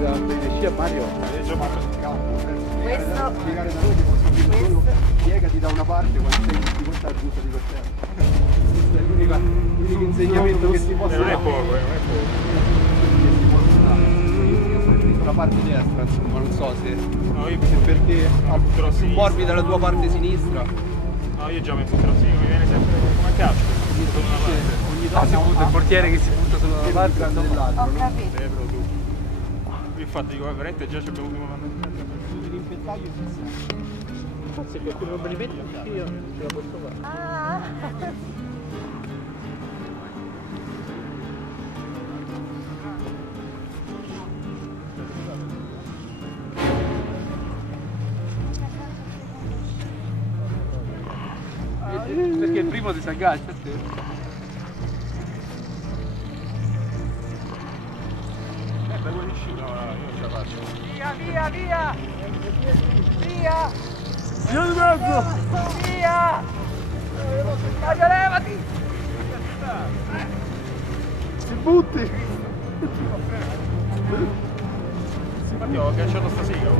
da prendere sci a Mario. Questo. Spiegare da noi ti posso dire solo piegati da una parte quando sei di questa giusta di questa. Questo è l'unico insegnamento che si possa non dare. è poco, non è poco. Che si possa dare. Io ho preferito la parte destra, insomma, non so se, No, io se per te butterò a più sinistra. morbida la tua parte sinistra. No, io già mi butterò a sinistra, mi viene sempre come a calcio. Solo una parte. Ogni Ah, si butta il portiere che si butta solo da una parte. grande dell'altro. Ho capito. Però tu. Io infatti dico, veramente già ci abbiamo avuto una mezza. L'impettaio fissa. Se qualcuno non me li mette, io ce la posso fare. Ah. Perché il primo ti si aggancia a te. Per quelli sci, no, io ce la faccio. Via, via, via! Via! Io di mezzo! Via! Mario, levati! Ti butti! Infatti ho agganciato sta sega.